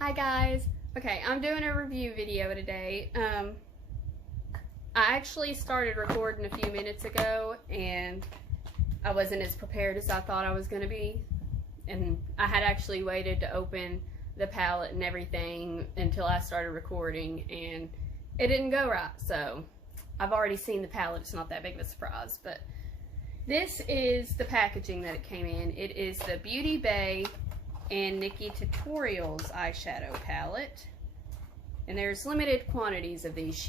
Hi guys. Okay, I'm doing a review video today. I actually started recording a few minutes ago and I wasn't as prepared as I thought I was going to be. And I had actually waited to open the palette and everything until I started recording and it didn't go right. So I've already seen the palette. It's not that big of a surprise, but this is the packaging that it came in. It is the Beauty Bay and NikkieTutorials eyeshadow palette, and there's limited quantities of these.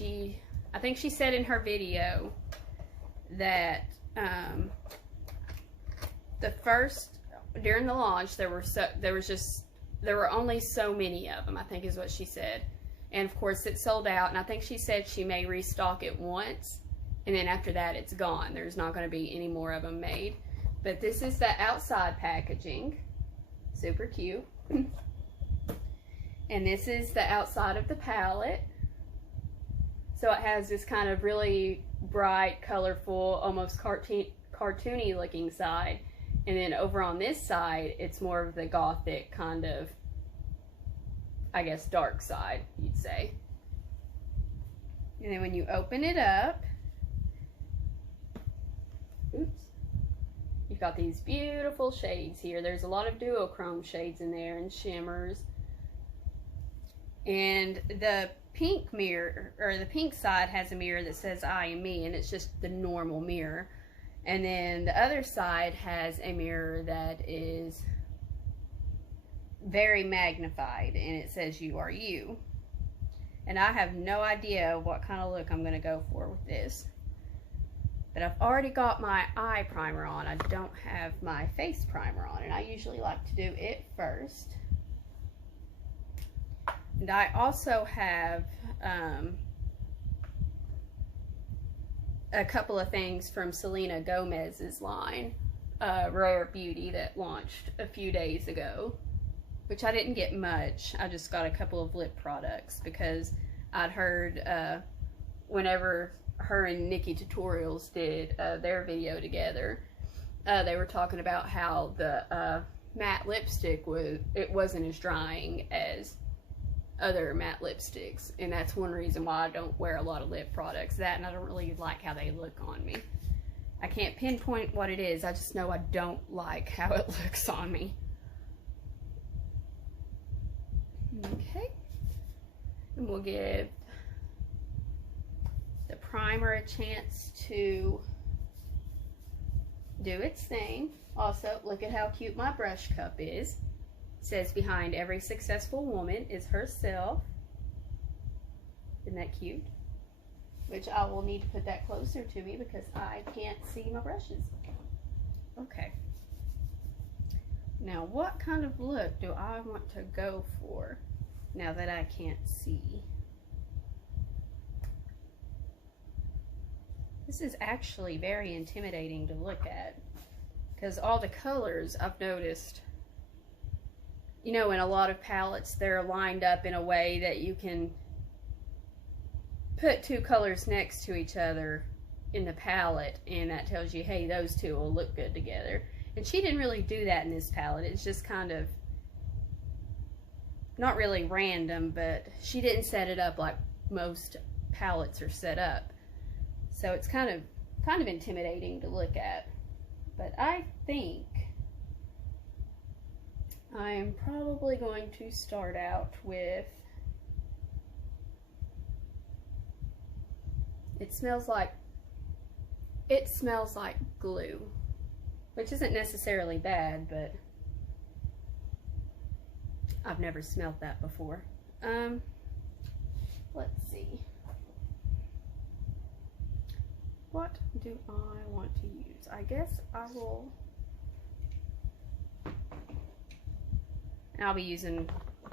I think she said in her video that during the launch there were only so many of them, I think is what she said, and of course it sold out. And I think she said she may restock it once, and then after that it's gone. There's not going to be any more of them made. But this is the outside packaging. Super cute. And this is the outside of the palette. So it has this kind of really bright, colorful, almost cartoony looking side. And then over on this side, it's more of the gothic kind of, I guess, dark side, you'd say. And then when you open it up, oops. You've got these beautiful shades here. There's a lot of duochrome shades in there and shimmers. And the pink mirror, or the pink side, has a mirror that says I am me, and it's just the normal mirror. And then the other side has a mirror that is very magnified, and it says you are you. And I have no idea what kind of look I'm going to go for with this. But I've already got my eye primer on. I don't have my face primer on, and I usually like to do it first. And I also have a couple of things from Selena Gomez's line, Rare Beauty, that launched a few days ago, which I didn't get much. I just got a couple of lip products because I'd heard whenever her and NikkieTutorials did their video together, they were talking about how the matte lipstick wasn't as drying as other matte lipsticks, and that's one reason why I don't wear a lot of lip products. That, and I don't really like how they look on me. I can't pinpoint what it is, I just know I don't like how it looks on me. Okay, and we'll give the primer a chance to do its thing. Also, look at how cute my brush cup is. It says behind every successful woman is herself. Isn't that cute? Which I will need to put that closer to me because I can't see my brushes. Okay. Now, what kind of look do I want to go for now that I can't see? This is actually very intimidating to look at because all the colors, I've noticed, you know, in a lot of palettes, they're lined up in a way that you can put two colors next to each other in the palette, and that tells you, hey, those two will look good together. And she didn't really do that in this palette. It's just kind of, not really random, but she didn't set it up like most palettes are set up. So it's kind of intimidating to look at. But I think I am probably going to start out with, it smells like glue, which isn't necessarily bad, but I've never smelled that before. Let's see. What do I want to use? I guess I'll be using,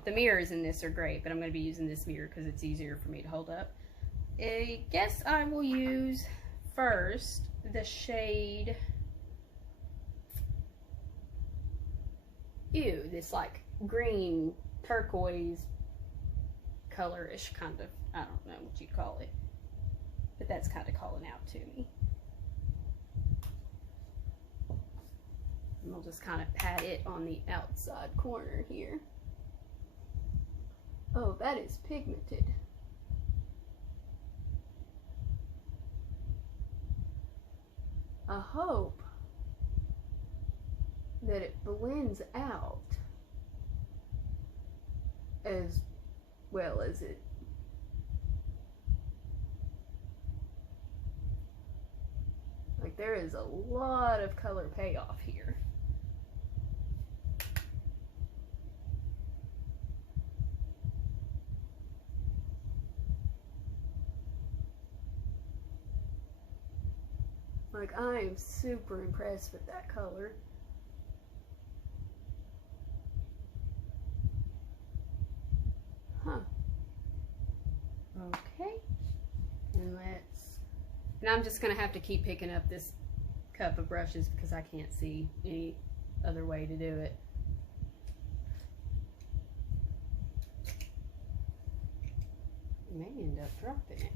the mirrors in this are great, but I'm going to be using this mirror because it's easier for me to hold up. I guess I will use first the shade, this like green turquoise colorish kind of, I don't know what you'd call it, but that's kind of calling out to me. And we'll just kind of pat it on the outside corner here. Oh, that is pigmented. I hope that it blends out as well as it. Like, there is a lot of color payoff here. Like, I am super impressed with that color. Huh. Okay. And I'm just going to have to keep picking up this cup of brushes because I can't see any other way to do it. I may end up dropping it.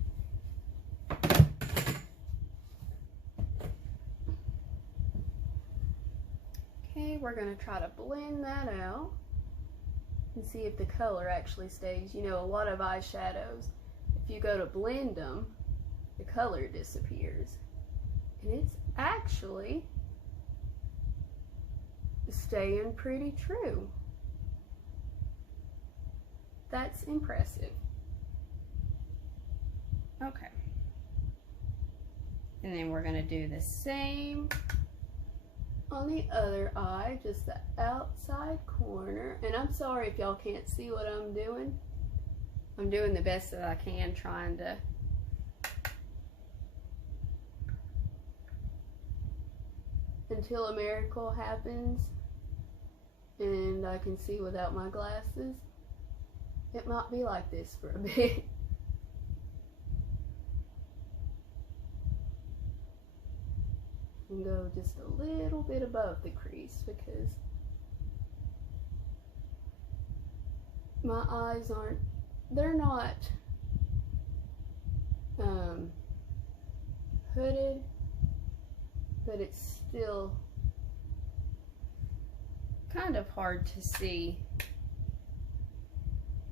Okay, we're going to try to blend that out and see if the color actually stays. You know, a lot of eyeshadows, if you go to blend them, the color disappears. And it's actually staying pretty true. That's impressive. Okay. And then we're going to do the same on the other eye, just the outside corner. And I'm sorry if y'all can't see what I'm doing. I'm doing the best that I can, trying to until a miracle happens and I can see without my glasses. It might be like this for a bit. And go just a little bit above the crease because my eyes aren't, they're not hooded, but it's still kind of hard to see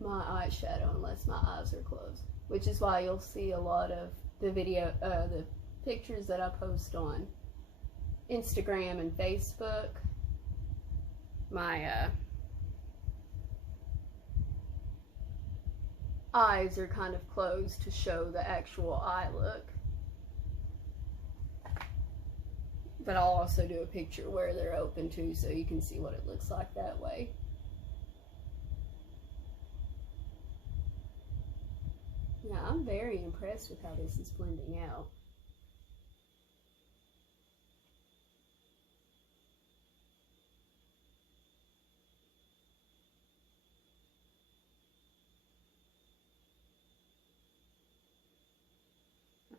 my eyeshadow unless my eyes are closed, which is why you'll see a lot of the the pictures that I post on Instagram and Facebook. My eyes are kind of closed to show the actual eye look. But I'll also do a picture where they're open too, so you can see what it looks like that way. Yeah, I'm very impressed with how this is blending out.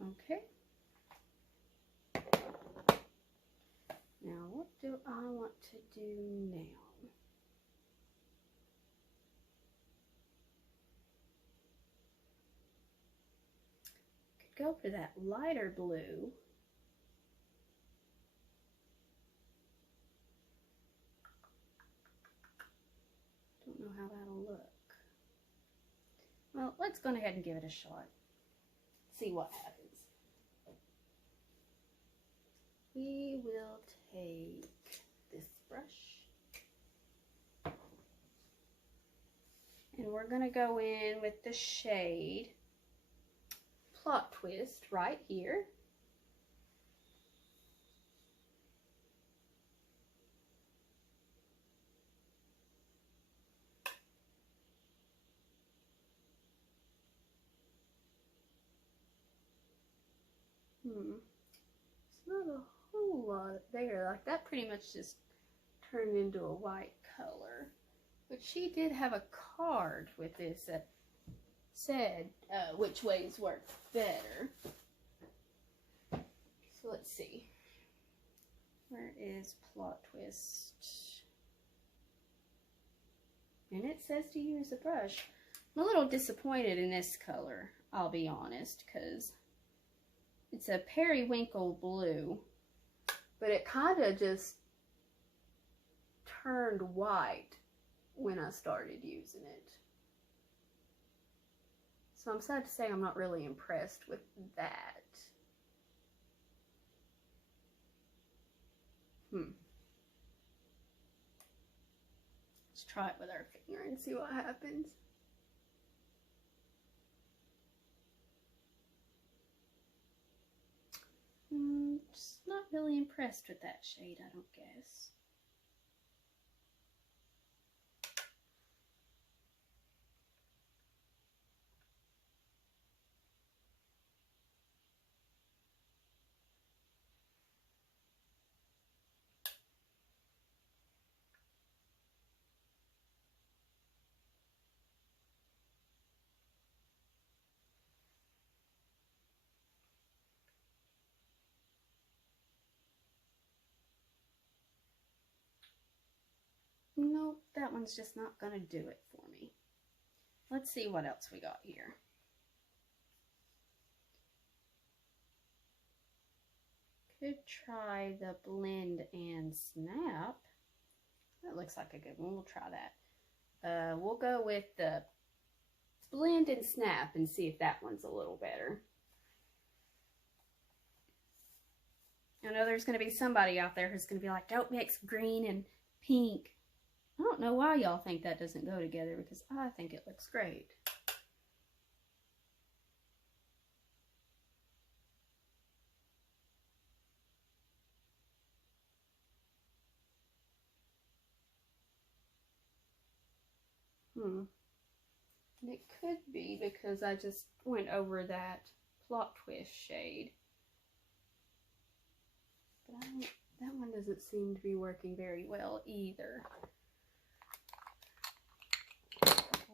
Okay. Now, what do I want to do now? Could go for that lighter blue. Don't know how that'll look. Well, let's go ahead and give it a shot. See what happens. We will take this brush and we're going to go in with the shade Plot Twist right here. It's not a whole lot there. Like, that pretty much just turned into a white color. But she did have a card with this that said which ways work better. So let's see. Where is Plot Twist? And it says to use a brush. I'm a little disappointed in this color, I'll be honest, because it's a periwinkle blue, but it kind of just turned white when I started using it. So I'm sad to say I'm not really impressed with that. Let's try it with our finger and see what happens. Just not really impressed with that shade, I don't guess. Nope, that one's just not gonna do it for me. Let's see what else we got here. Could try the blend and snap. That looks like a good one. We'll try that. We'll go with the blend and snap and see if that one's a little better. I know there's going to be somebody out there who's going to be like, don't mix green and pink. I don't know why y'all think that doesn't go together, because I think it looks great. It could be because I just went over that plot twist shade. But that one doesn't seem to be working very well either.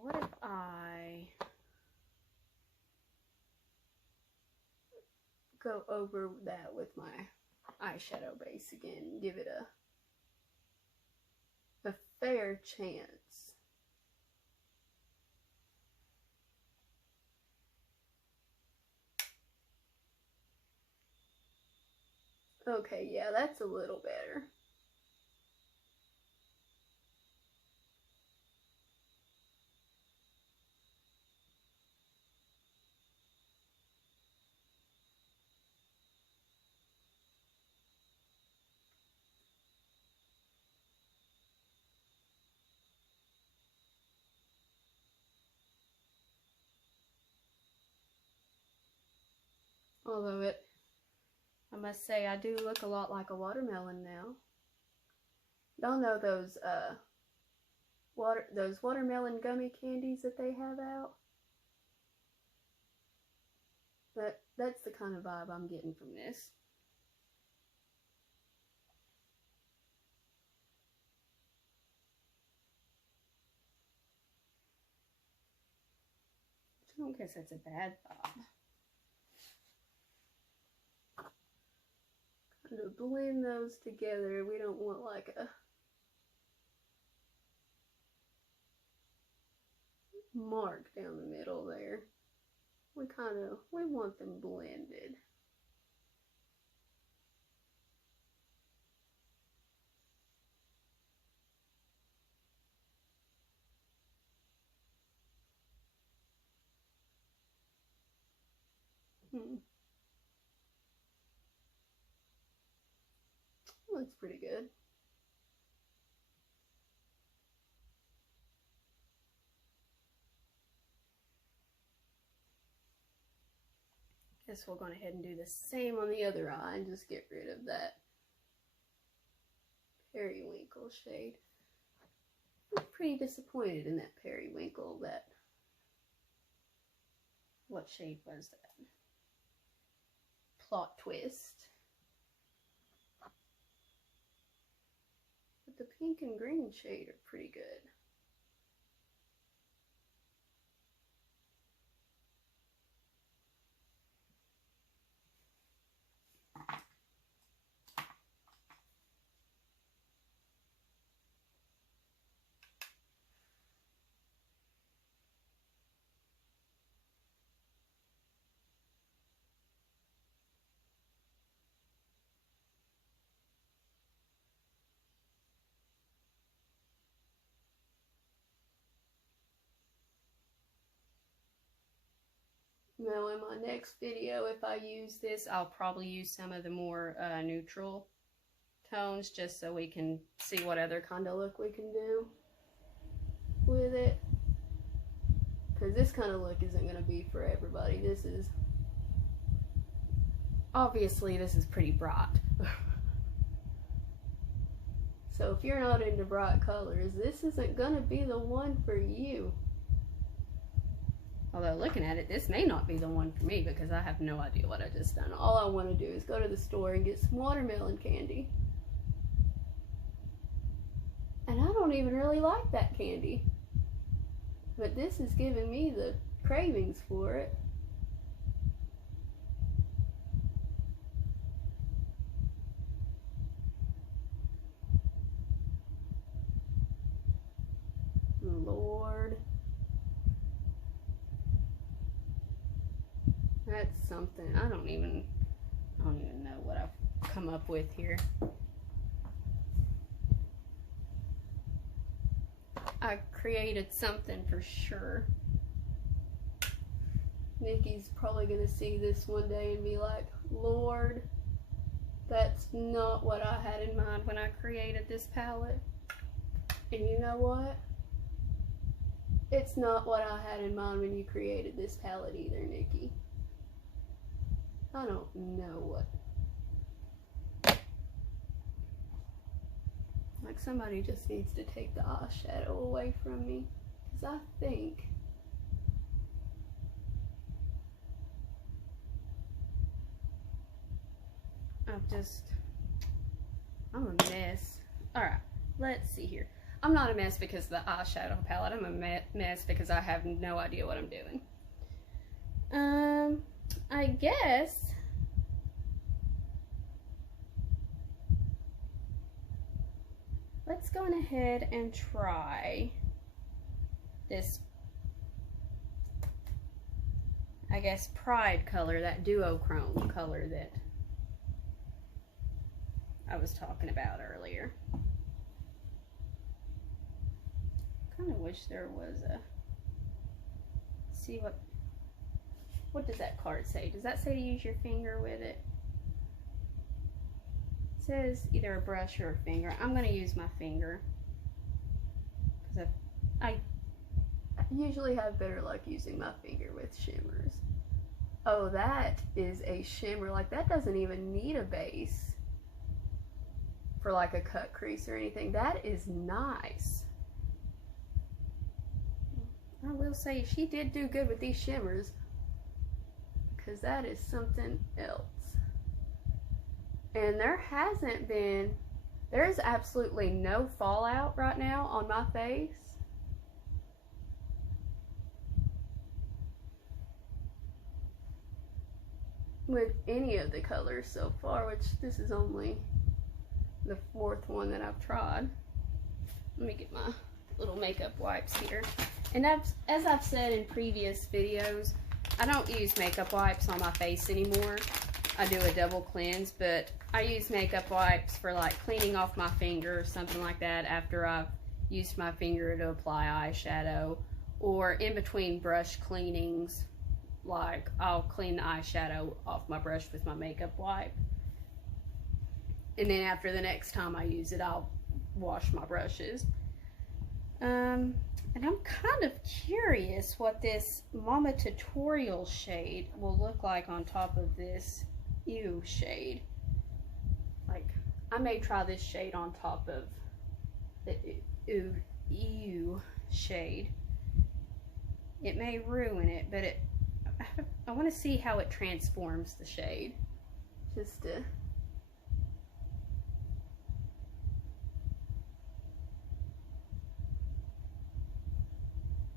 What if I go over that with my eyeshadow base again and give it a fair chance? Okay, yeah, that's a little better. Although I must say, I do look a lot like a watermelon now. Y'all know those watermelon gummy candies that they have out? That's the kind of vibe I'm getting from this. I don't guess that's a bad vibe. Kind of blend those together. We don't want like a mark down the middle there. We want them blended. Looks pretty good. Guess we'll go ahead and do the same on the other eye and just get rid of that periwinkle shade. I'm pretty disappointed in that periwinkle. What shade was that? Plot twist. But the pink and green shade are pretty good. Now in my next video, if I use this, I'll probably use some of the more neutral tones just so we can see what other kind of look we can do with it. Because this kind of look isn't going to be for everybody. Obviously this is pretty bright. So if you're not into bright colors, this isn't going to be the one for you. Although looking at it, this may not be the one for me because I have no idea what I just done. All I want to do is go to the store and get some watermelon candy. And I don't even really like that candy. But this is giving me the cravings for it. Lord. That's something. I don't even know what I've come up with here. I created something for sure. Nikkie's probably gonna see this one day and be like, Lord, that's not what I had in mind when I created this palette. And you know what? It's not what I had in mind when you created this palette either, Nikkie. I don't know what. Like somebody just needs to take the eyeshadow away from me. Because I think I'm a mess. Alright, let's see here. I'm not a mess because of the eyeshadow palette. I'm a mess because I have no idea what I'm doing. I guess let's go ahead and try this, I guess, Pride color, that duochrome color that I was talking about earlier. Kind of wish there was a, see what does that card say? Does that say to use your finger with it? It says either a brush or a finger. I'm going to use my finger because I usually have better luck using my finger with shimmers. Oh, that is a shimmer. Like, that doesn't even need a base for like a cut crease or anything. That is nice. I will say she did do good with these shimmers because that is something else. And there's absolutely no fallout right now on my face. With any of the colors so far, which this is only the 4th one that I've tried. Let me get my little makeup wipes here. And as I've said in previous videos, I don't use makeup wipes on my face anymore. I do a double cleanse, but I use makeup wipes for like cleaning off my finger or something like that after I've used my finger to apply eyeshadow, or in between brush cleanings, like I'll clean the eyeshadow off my brush with my makeup wipe. And then after the next time I use it, I'll wash my brushes. And I'm kind of curious what this NikkieTutorials shade will look like on top of this Ew shade. Like, I may try this shade on top of the Ew shade. It may ruin it, but I want to see how it transforms the shade. Just to...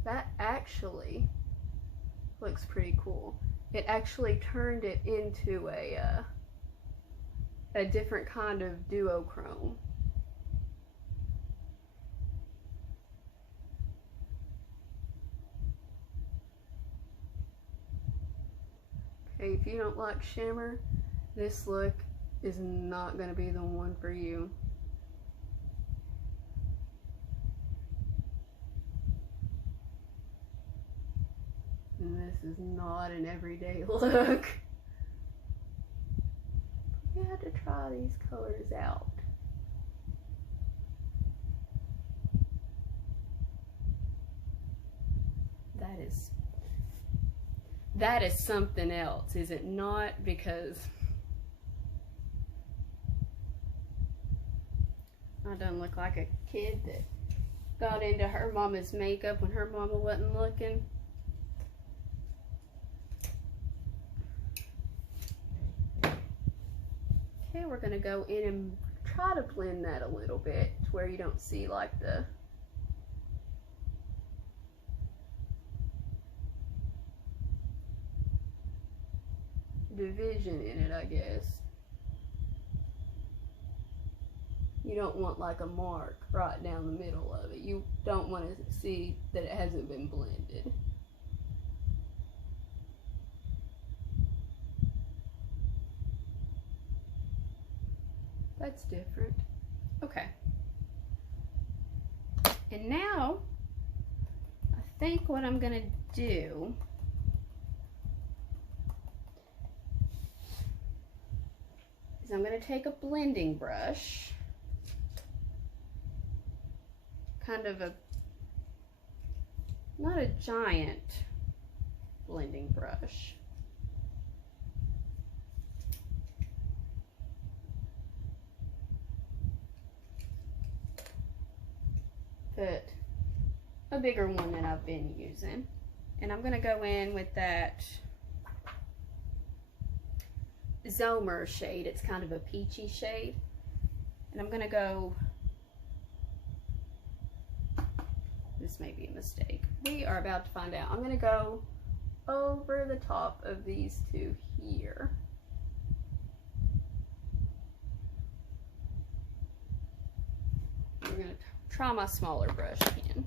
That actually looks pretty cool. It actually turned it into a different kind of duochrome. Okay, if you don't like shimmer, this look is not going to be the one for you. And this is not an everyday look. We had to try these colors out. That is something else, is it not? Because I done look like a kid that got into her mama's makeup when her mama wasn't looking. Okay, we're gonna go in and try to blend that a little bit to where you don't see like the division in it, I guess. You don't want like a mark right down the middle of it. You don't want to see that it hasn't been blended. That's different. Okay. And now, I think what I'm gonna do is I'm gonna take a blending brush, kind of a, not a giant blending brush, but a bigger one than I've been using. And I'm gonna go in with that Zomer shade. It's kind of a peachy shade. And I'm gonna go, this may be a mistake. We are about to find out. I'm gonna go over the top of these two here. We're gonna try my smaller brush again.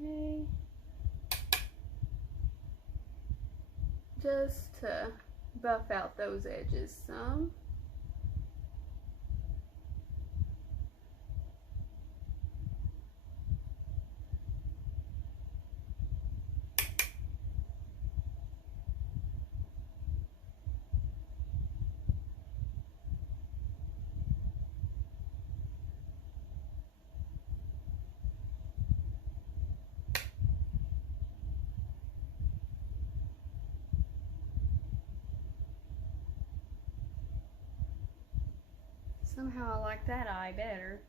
Okay. Just to buff out those edges some. Somehow I like that eye better.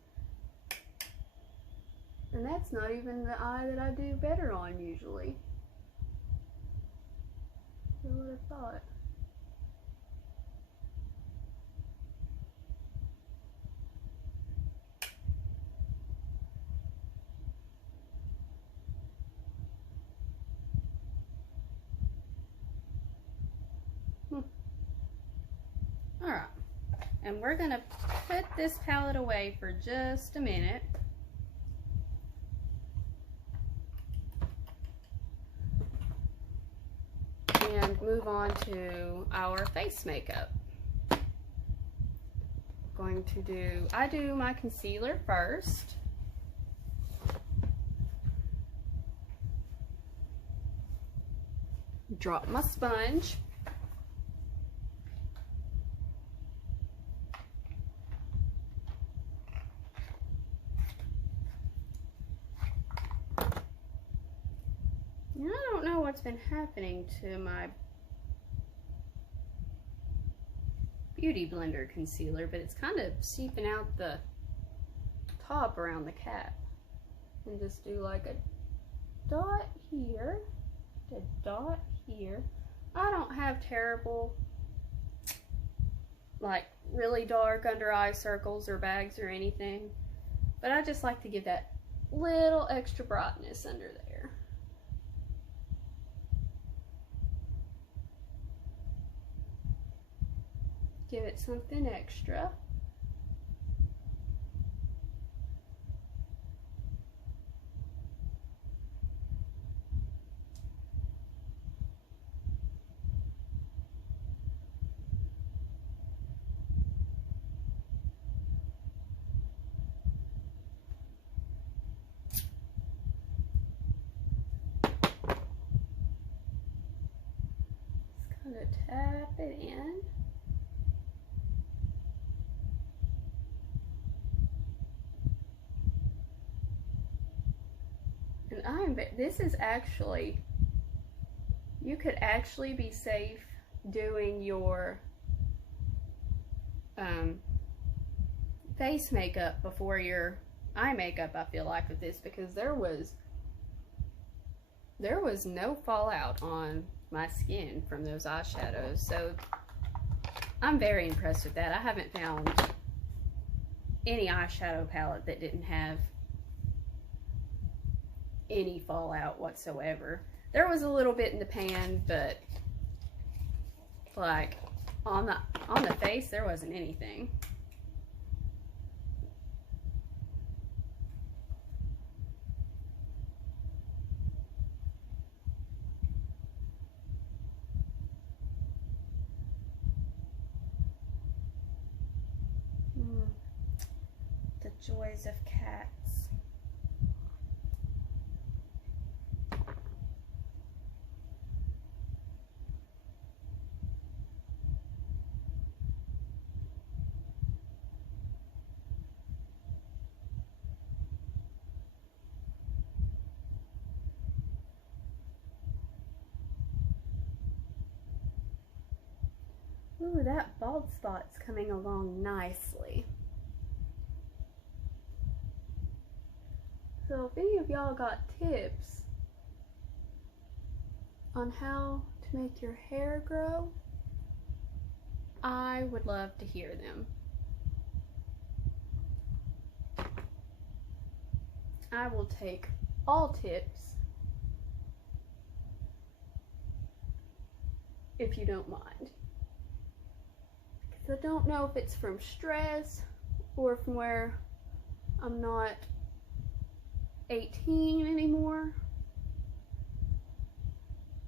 And that's not even the eye that I do better on usually. Who would have thought? Alright. And we're gonna put this palette away for just a minute. And move on to our face makeup. I do my concealer first. Drop my sponge. And I don't know what's been happening to my Beauty Blender concealer, but it's kind of seeping out the top around the cap. And just do like a dot here, a dot here. I don't have terrible, like really dark under eye circles or bags or anything, but I just like to give that little extra brightness under there. Give it something extra. gonna tap it in. And this is actually, you could actually be safe doing your face makeup before your eye makeup, I feel like, with this, because there was no fallout on my skin from those eyeshadows. So I'm very impressed with that. I haven't found any eyeshadow palette that didn't have any fallout whatsoever. There was a little bit in the pan, but like on the face there wasn't anything. The joys of cats. Ooh, that bald spot's coming along nicely. So if any of y'all got tips on how to make your hair grow, I would love to hear them. I will take all tips if you don't mind. Because I don't know if it's from stress or from where I'm not 18 anymore,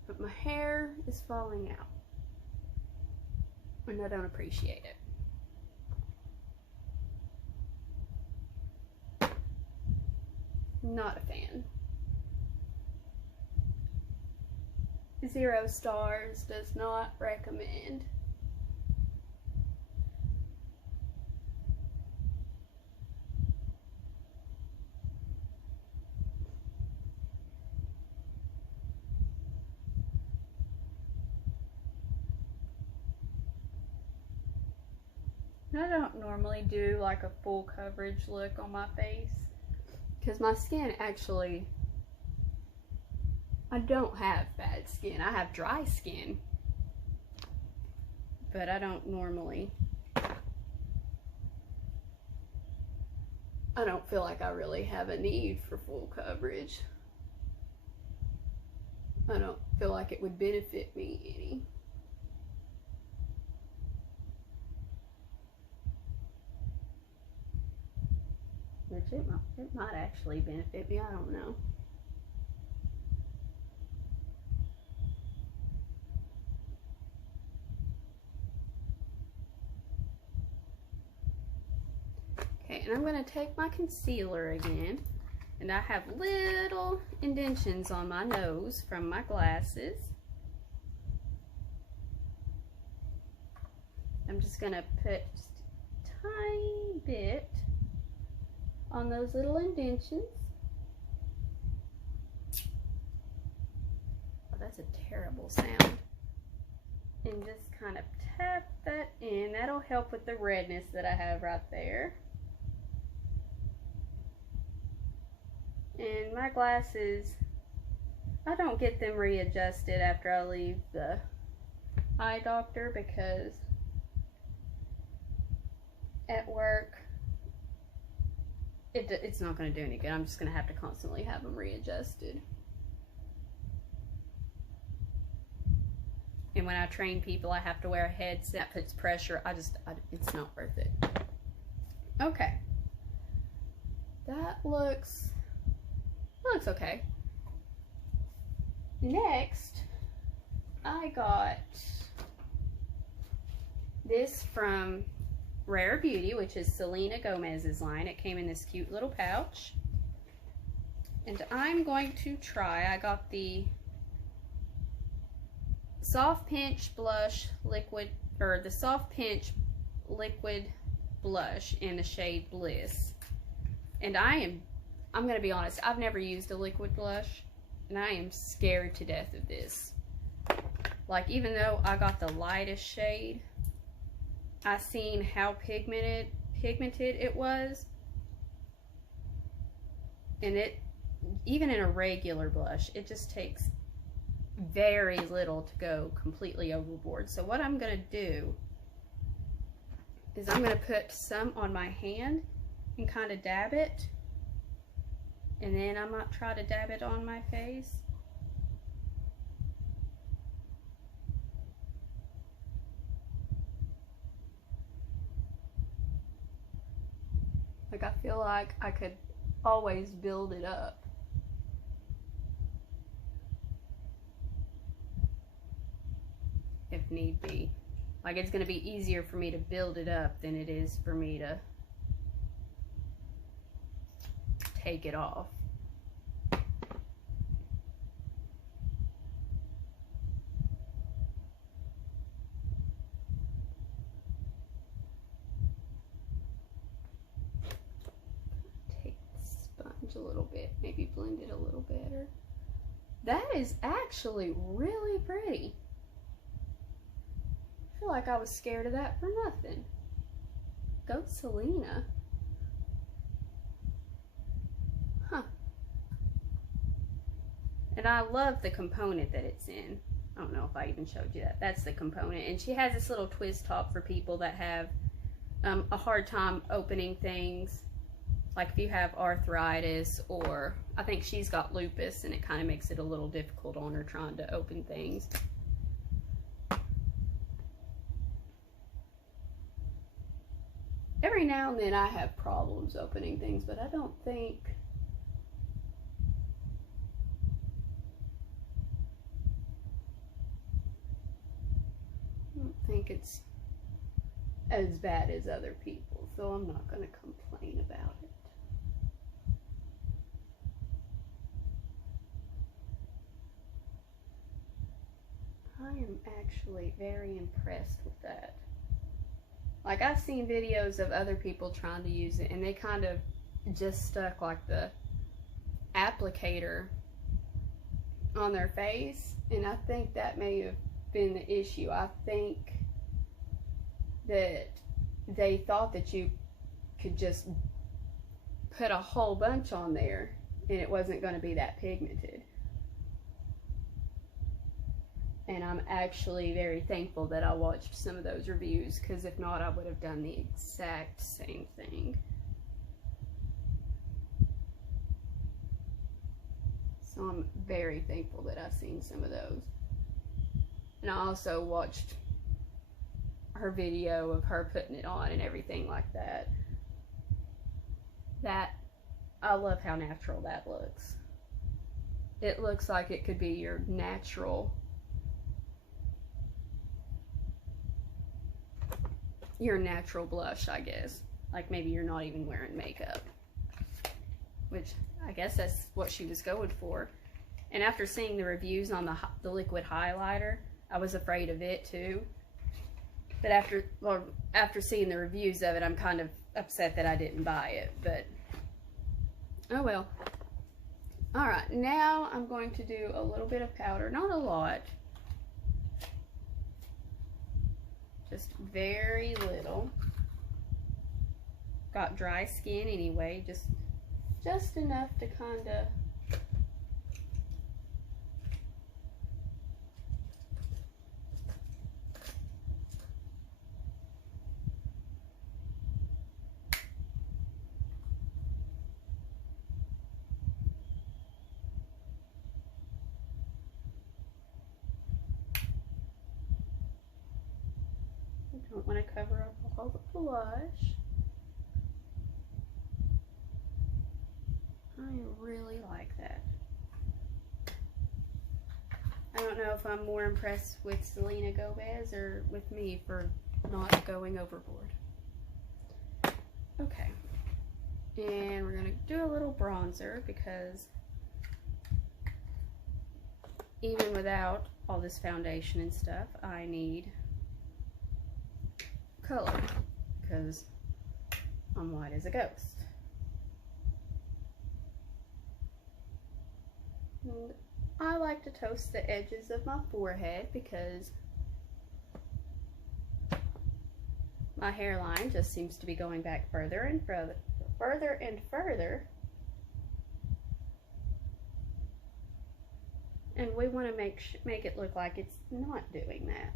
but my hair is falling out and I don't appreciate it. Not a fan. 0 stars, does not recommend. I don't normally do like a full coverage look on my face because my skin actually, I don't have bad skin. I have dry skin, but I don't normally, I don't feel like I really have a need for full coverage. I don't feel like it would benefit me any. Which it might actually benefit me, I don't know. Okay, and I'm going to take my concealer again, and I have little indentions on my nose from my glasses. I'm just going to put just a tiny bit on those little indentions. Oh, that's a terrible sound. And just kind of tap that in. That'll help with the redness that I have right there. And my glasses, I don't get them readjusted after I leave the eye doctor because at work it's not going to do any good. I'm just going to have to constantly have them readjusted. And when I train people, I have to wear a headset. That puts pressure. It's not worth it. Okay. That looks okay. Next, I got this from Rare Beauty, which is Selena Gomez's line. It came in this cute little pouch. And I'm going to try, I got the Soft Pinch Blush Liquid, or the Soft Pinch Liquid Blush in the shade Bliss. And I'm gonna be honest, I've never used a liquid blush, and I am scared to death of this. Like, even though I got the lightest shade, I seen how pigmented it was, and it, even in a regular blush, it just takes very little to go completely overboard. So what I'm gonna do is I'm gonna put some on my hand and kind of dab it, and then I might try to dab it on my face. Like, I feel like I could always build it up. If need be. Like, it's gonna be easier for me to build it up than it is for me to take it off. Take the sponge a little bit, maybe blend it a little better. That is actually really pretty. I feel like I was scared of that for nothing. Go Selena. Huh. And I love the component that it's in. I don't know if I even showed you that. That's the component. And she has this little twist top for people that have a hard time opening things. Like if you have arthritis, or I think she's got lupus, and it kind of makes it a little difficult on her trying to open things. Every now and then I have problems opening things, but I don't think it's as bad as other people, so I'm not going to complain about it. I am actually very impressed with that. Like, I've seen videos of other people trying to use it, and they kind of just stuck like the applicator on their face, and I think that may have been the issue. I think that they thought that you could just put a whole bunch on there and it wasn't going to be that pigmented. And I'm actually very thankful that I watched some of those reviews, because if not, I would have done the exact same thing. So I'm very thankful that I've seen some of those. And I also watched her video of her putting it on and everything like that. I love how natural that looks. It looks like it could be your natural blush, I guess. Like maybe you're not even wearing makeup, which I guess that's what she was going for. And after seeing the reviews on the liquid highlighter, I was afraid of it too. But after seeing the reviews of it, I'm kind of upset that I didn't buy it, but oh well. Alright, now I'm going to do a little bit of powder, not a lot. Just very little. Got dry skin anyway, just enough to kind of don't want to cover up all the blush. I really like that. I don't know if I'm more impressed with Selena Gomez or with me for not going overboard. Okay. And we're going to do a little bronzer, because even without all this foundation and stuff, I need color because I'm white as a ghost. And I like to toast the edges of my forehead because my hairline just seems to be going back further and further and further. And we want to make it look like it's not doing that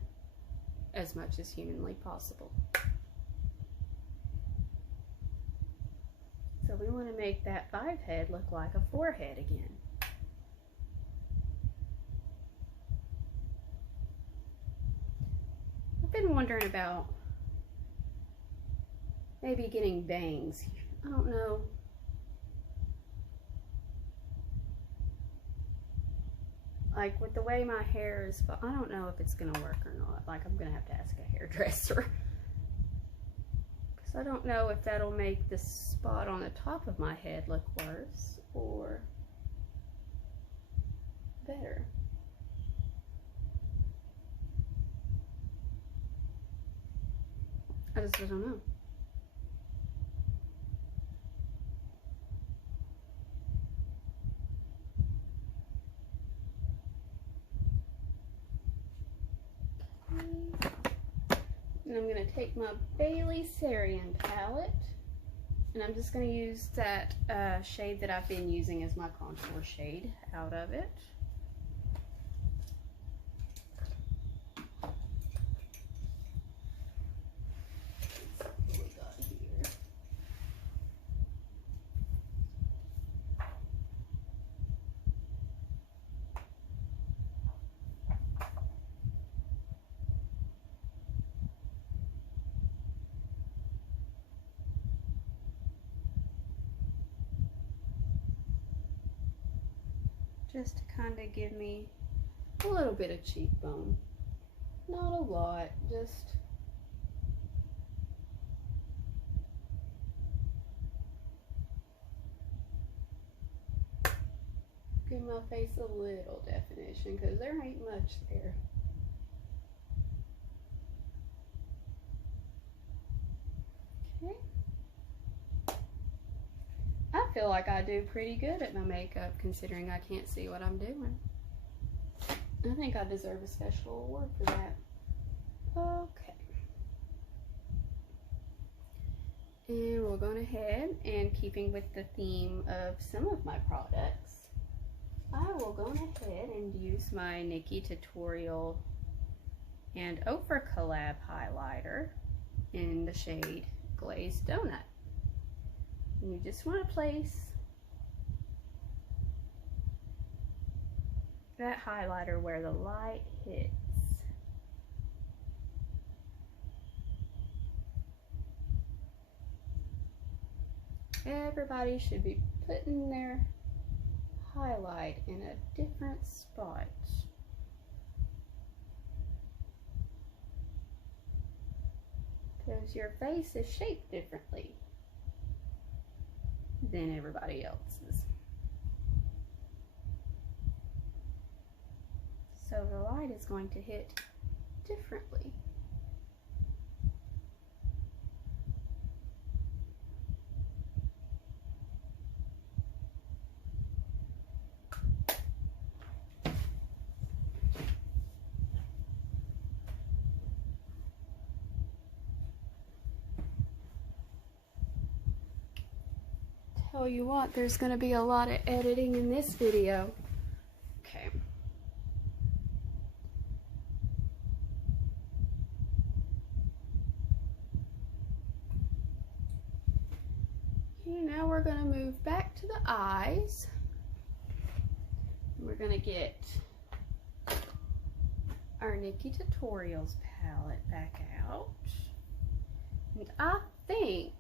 as much as humanly possible. So we want to make that 5 head look like a 4 head again. I've been wondering about maybe getting bangs. I don't know. Like with the way my hair is, but I don't know if it's gonna work or not. Like I'm gonna have to ask a hairdresser. Because I don't know if that'll make the spot on the top of my head look worse or better. I just don't know. And I'm going to take my Bailey Sarian palette, and I'm just going to use that shade that I've been using as my contour shade out of it. Just to kind of give me a little bit of cheekbone. Not a lot, just give my face a little definition because there ain't much there. Okay. I feel like I do pretty good at my makeup considering I can't see what I'm doing. I think I deserve a special award for that. Okay. And we're going ahead and keeping with the theme of some of my products, I will go ahead and use my NikkieTutorials and Oprah collab highlighter in the shade Glazed Donut. And you just want to place that highlighter where the light hits. Everybody should be putting their highlight in a different spot. Because your face is shaped differently than everybody else's. So the light is going to hit differently. Tell you what, there's going to be a lot of editing in this video. Okay. Okay, now we're going to move back to the eyes. We're going to get our NikkieTutorials palette back out. And I think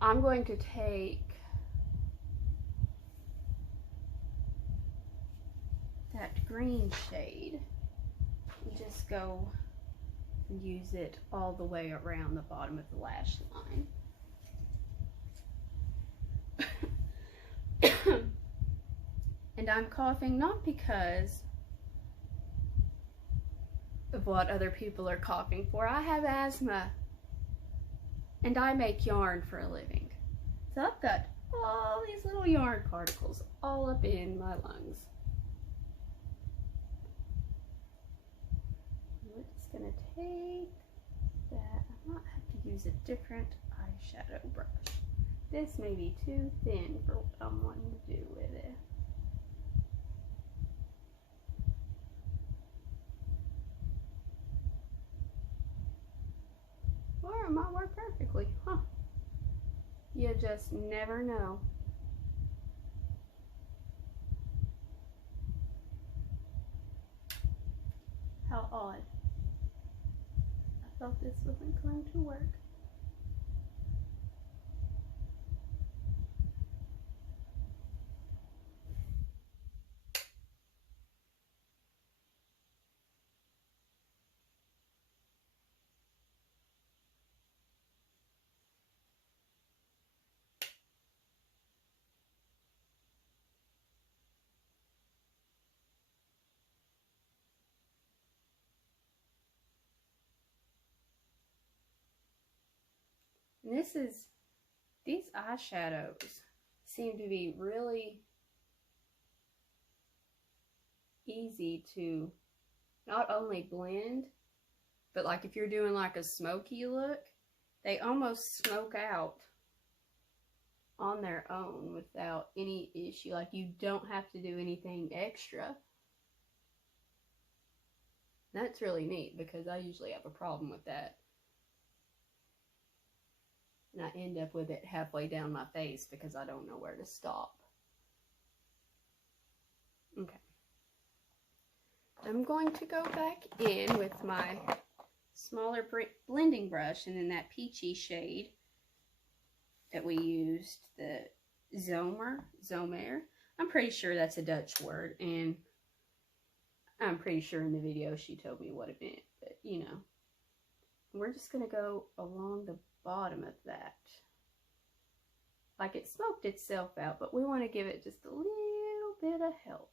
I'm going to take that green shade and just go and use it all the way around the bottom of the lash line. And I'm coughing not because of what other people are coughing for. I have asthma and I make yarn for a living. So I've got all these little yarn particles all up in my lungs. We're just gonna take that. I might have to use a different eyeshadow brush. This may be too thin for what I'm wanting to do with it. Or it might work perfectly, huh? You just never know. How odd. I thought this wasn't going to work. And these eyeshadows seem to be really easy to not only blend, but like if you're doing like a smoky look, they almost smoke out on their own without any issue. Like you don't have to do anything extra. That's really neat because I usually have a problem with that. And I end up with it halfway down my face because I don't know where to stop. Okay. I'm going to go back in with my smaller blending brush and in that peachy shade that we used, the Zomer. I'm pretty sure that's a Dutch word, and I'm pretty sure in the video she told me what it meant, but you know. We're just going to go along the bottom of that. Like it smoked itself out, but we want to give it just a little bit of help.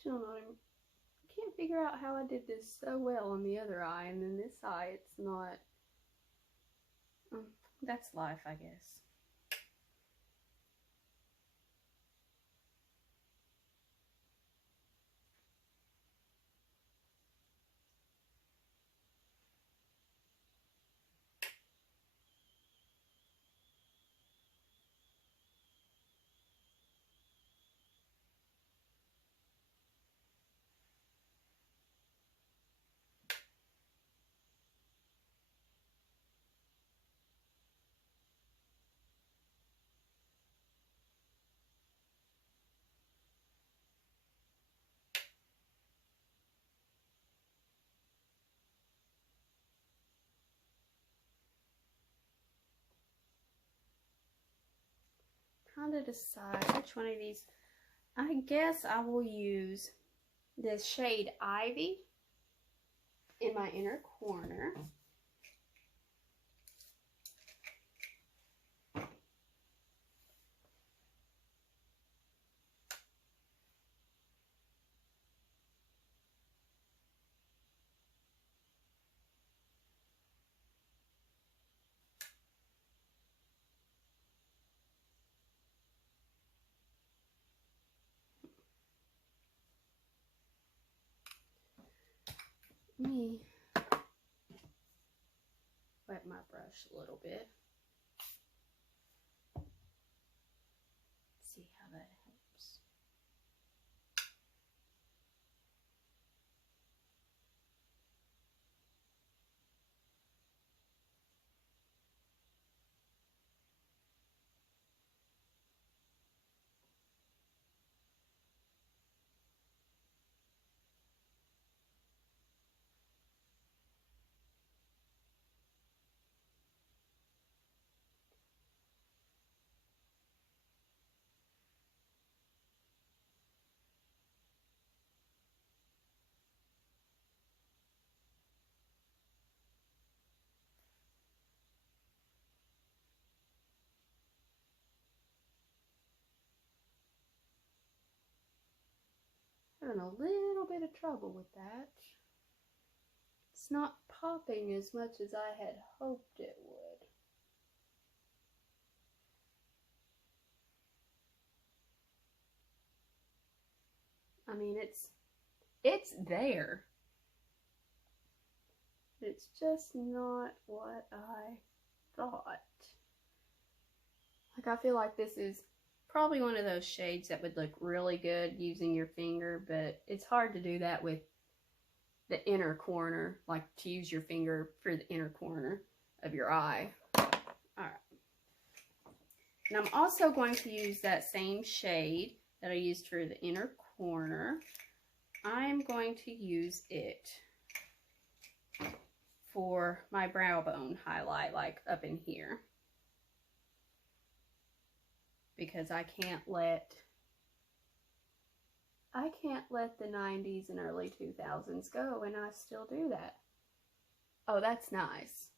Still not even, I can't figure out how I did this so well on the other eye, and then this eye it's not. That's life, I guess. Trying to decide which one of these. I guess I will use this shade Ivy in my inner corner. Let me wet my brush a little bit. See how that helps. Having a little bit of trouble with that. It's not popping as much as I had hoped it would. I mean, it's there. It's just not what I thought. Like, I feel like this is probably one of those shades that would look really good using your finger, but it's hard to do that with the inner corner, like to use your finger for the inner corner of your eye. Alright. And I'm also going to use that same shade that I used for the inner corner. I'm going to use it for my brow bone highlight, like up in here. Because I can't let the 90s and early 2000s go, and I still do that. Oh, that's nice.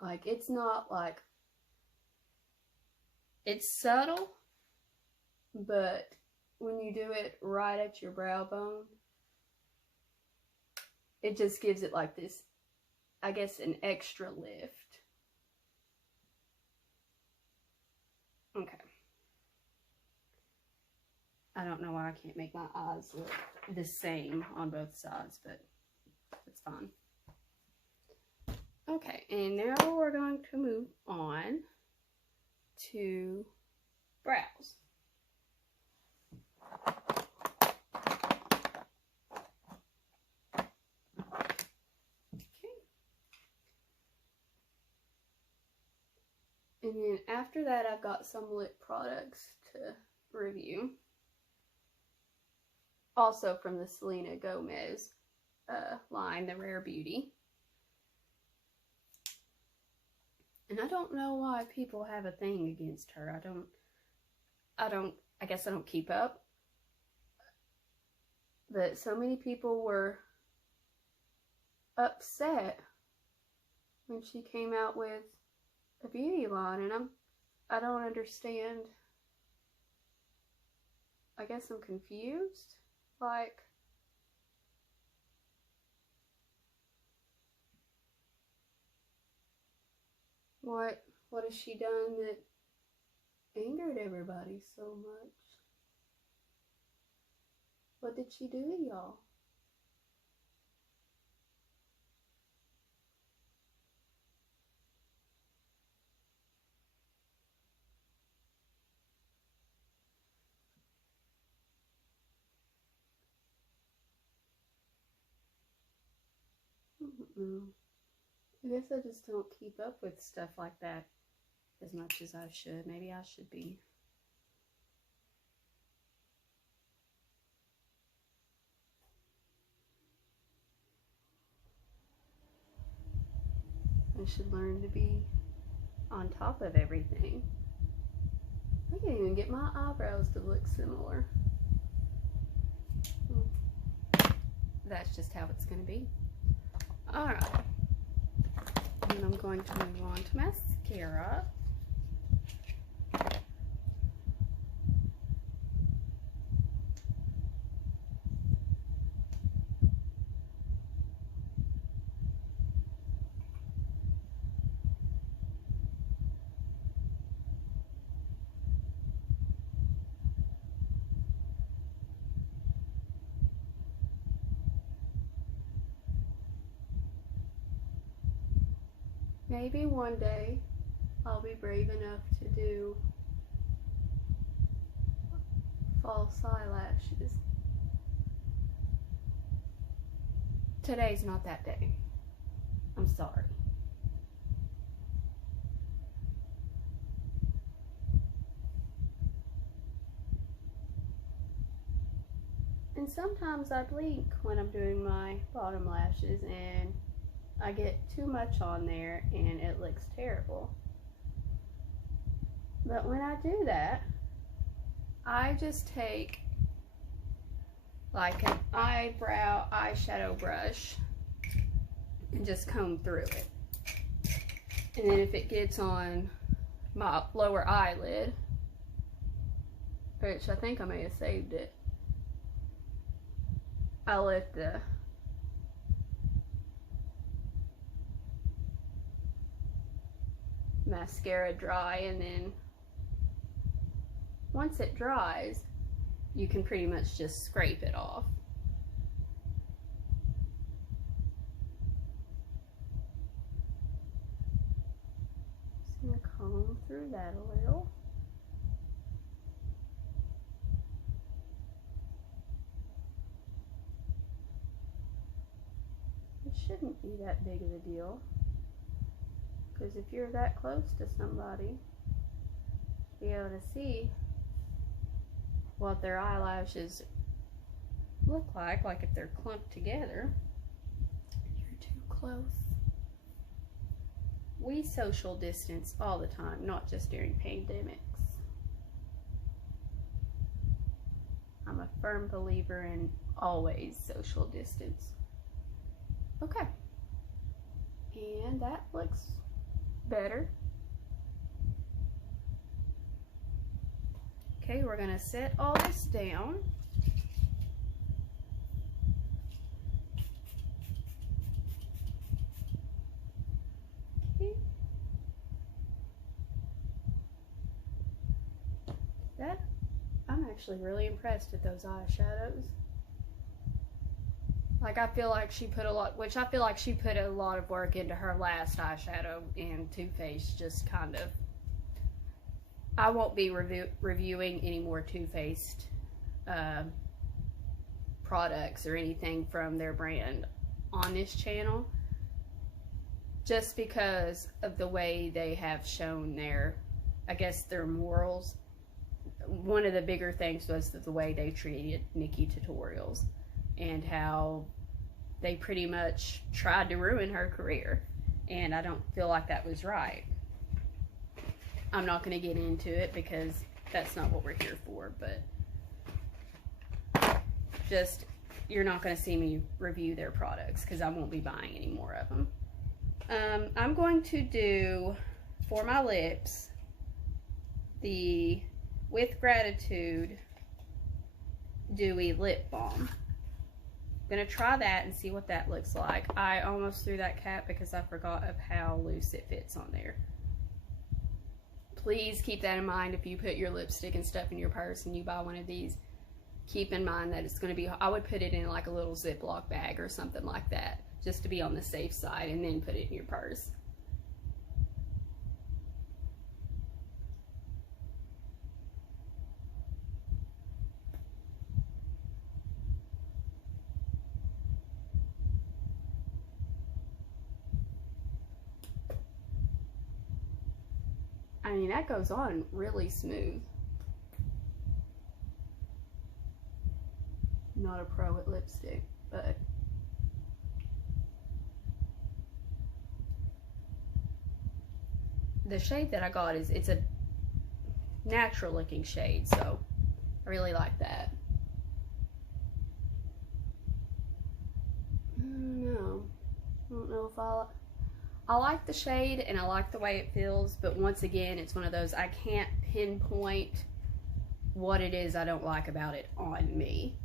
Like, it's not like, it's subtle, but when you do it right at your brow bone, it just gives it like this, I guess, an extra lift. Okay. I don't know why I can't make my eyes look the same on both sides, but it's fine. Okay, and now we're going to move on to brows. And then after that, I've got some lip products to review. Also from the Selena Gomez line, the Rare Beauty. And I don't know why people have a thing against her. I guess I don't keep up. But so many people were upset when she came out with a beauty line, and I don't understand. I guess I'm confused. Like, what has she done that angered everybody so much? What did she do to y'all? I guess I just don't keep up with stuff like that as much as I should. Maybe I should be. I should learn to be on top of everything. I can't even get my eyebrows to look similar. That's just how it's going to be. Alright. And I'm going to move on to mascara. Maybe one day I'll be brave enough to do false eyelashes. Today's not that day. I'm sorry. And sometimes I blink when I'm doing my bottom lashes, and I get too much on there and it looks terrible. But when I do that, I just take like an eyeshadow brush and just comb through it. And then if it gets on my lower eyelid, which I think I may have saved it. I let the mascara dry, and then once it dries, you can pretty much just scrape it off. Just gonna comb through that a little. It shouldn't be that big of a deal, because if you're that close to somebody, be able to see what their eyelashes look like if they're clumped together. You're too close. We social distance all the time, not just during pandemics. I'm a firm believer in always social distance. Okay, and that looks better. Okay, we're gonna set all this down. Okay. I'm actually really impressed with those eyeshadows. Like, I feel like she put a lot, which I feel like she put a lot of work into her last eyeshadow, and Too Faced just kind of, I won't be reviewing any more Too Faced products or anything from their brand on this channel, just because of the way they have shown their, I guess, their morals. One of the bigger things was the way they treated NikkieTutorials, and how they pretty much tried to ruin her career, and I don't feel like that was right. I'm not going to get into it because that's not what we're here for, but just, you're not going to see me review their products because I won't be buying any more of them. I'm going to do, for my lips, the With Gratitude Dewy Lip Balm. I'm gonna try that and see what that looks like. I almost threw that cap because I forgot of how loose it fits on there. Please keep that in mind if you put your lipstick and stuff in your purse and you buy one of these. Keep in mind that it's gonna be, I would put it in like a little Ziploc bag or something like that, just to be on the safe side, and then put it in your purse. I mean, that goes on really smooth. Not a pro at lipstick, but the shade that I got is, it's a natural looking shade, so I really like that. I don't know if I like the shade and I like the way it feels, but once again, it's one of those, I can't pinpoint what it is I don't like about it on me.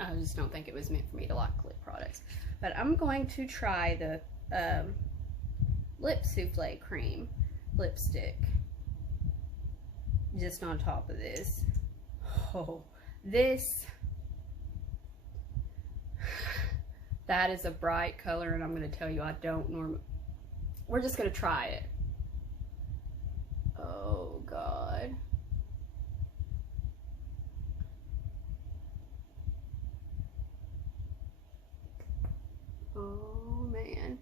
I just don't think it was meant for me to like lip products. But I'm going to try the Lip Souffle Cream lipstick just on top of this. Oh, this, that is a bright color, and I'm going to tell you, I don't normally, we're just going to try it. Oh God. Oh man.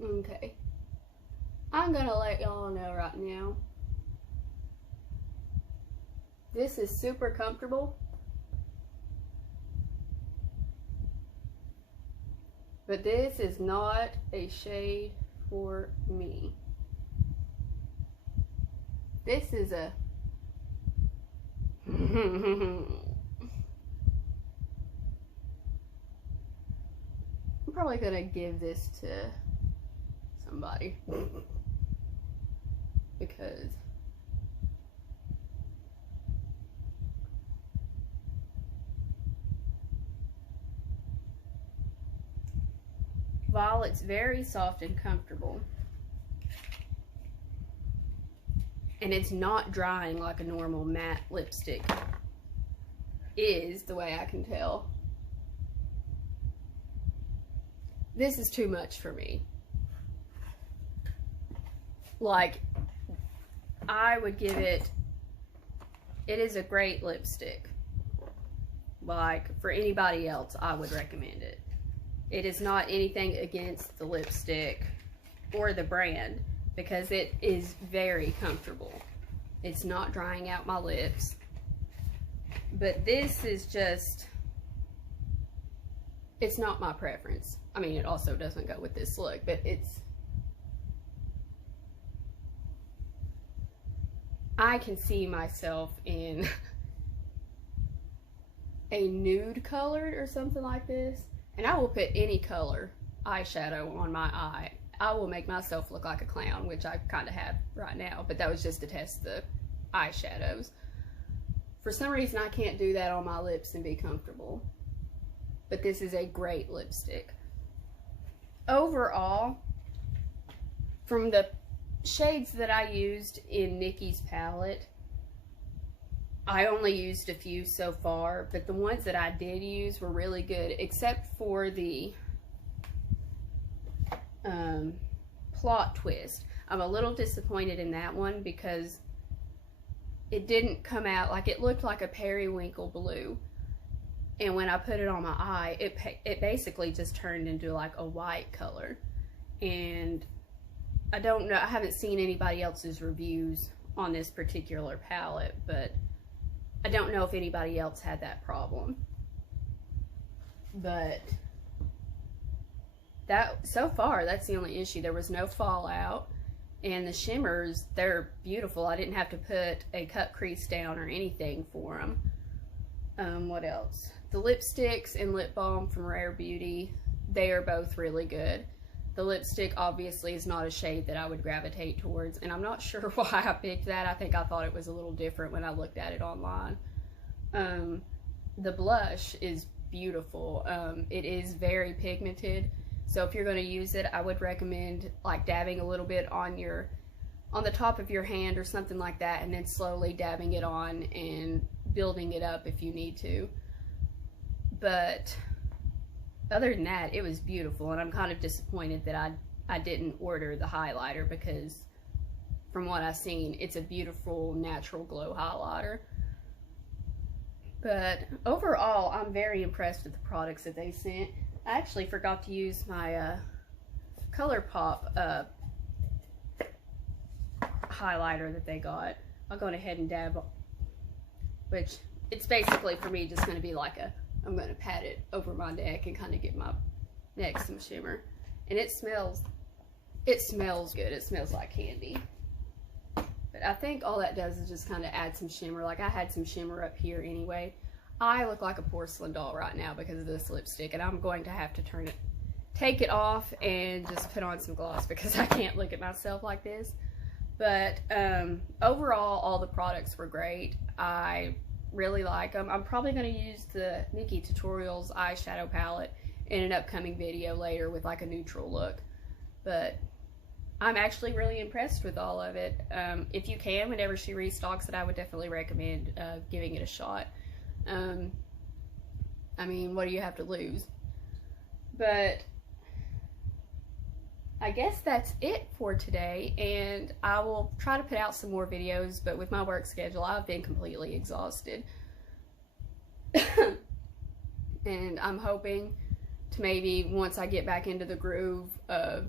Okay. I'm gonna let y'all know right now, This is super comfortable. But this is not a shade for me. This is a I'm probably gonna give this to somebody because while it's very soft and comfortable, and it's not drying like a normal matte lipstick is, the way I can tell, this is too much for me. Like, I would give it, it is a great lipstick. Like, for anybody else, I would recommend it. It is not anything against the lipstick or the brand, because it is very comfortable. It's not drying out my lips. But this is just, it's not my preference. I mean, it also doesn't go with this look, but it's, I can see myself in a nude colored or something like this. And I will put any color eyeshadow on my eye. I will make myself look like a clown, which I kind of have right now, but that was just to test the eyeshadows. For some reason, I can't do that on my lips and be comfortable. But this is a great lipstick. Overall, from the shades that I used in Nikkie's palette, I only used a few so far, but the ones that I did use were really good, except for the plot twist. I'm a little disappointed in that one because it didn't come out, like, it looked like a periwinkle blue, and when I put it on my eye, it basically just turned into like a white color. And I don't know, I haven't seen anybody else's reviews on this particular palette, but I don't know if anybody else had that problem. But that, so far, that's the only issue. There was no fallout, and the shimmers, they're beautiful. I didn't have to put a cut crease down or anything for them. What else? The lipsticks and lip balm from Rare Beauty, they are both really good. The lipstick obviously is not a shade that I would gravitate towards, and I'm not sure why I picked that. I think I thought it was a little different when I looked at it online. The blush is beautiful. It is very pigmented, so if you're going to use it, I would recommend like dabbing a little bit on the top of your hand or something like that, and then slowly dabbing it on and building it up if you need to. But other than that, it was beautiful, and I'm kind of disappointed that I didn't order the highlighter, because from what I've seen, it's a beautiful natural glow highlighter. But overall, I'm very impressed with the products that they sent. I actually forgot to use my ColourPop highlighter that they got. I'll go ahead and dab, which it's basically for me just going to be like I'm going to pat it over my neck and kind of give my neck some shimmer. And it smells good. It smells like candy. But I think all that does is just kind of add some shimmer. Like, I had some shimmer up here anyway. I look like a porcelain doll right now because of this lipstick, and I'm going to have to take it off and just put on some gloss because I can't look at myself like this. But overall, all the products were great. I really like them. I'm probably going to use the NikkieTutorials eyeshadow palette in an upcoming video later with like a neutral look. But I'm actually really impressed with all of it. If you can, whenever she restocks it, I would definitely recommend giving it a shot. I mean, what do you have to lose? But I guess that's it for today, and I will try to put out some more videos, but with my work schedule, I've been completely exhausted. And I'm hoping to maybe, once I get back into the groove of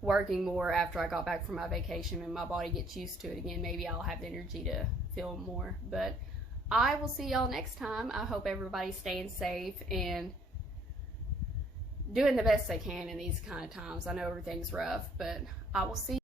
working more after I got back from my vacation and my body gets used to it again, maybe I'll have the energy to film more. But I will see y'all next time. I hope everybody's staying safe and doing the best they can in these kind of times. I know everything's rough, but I will see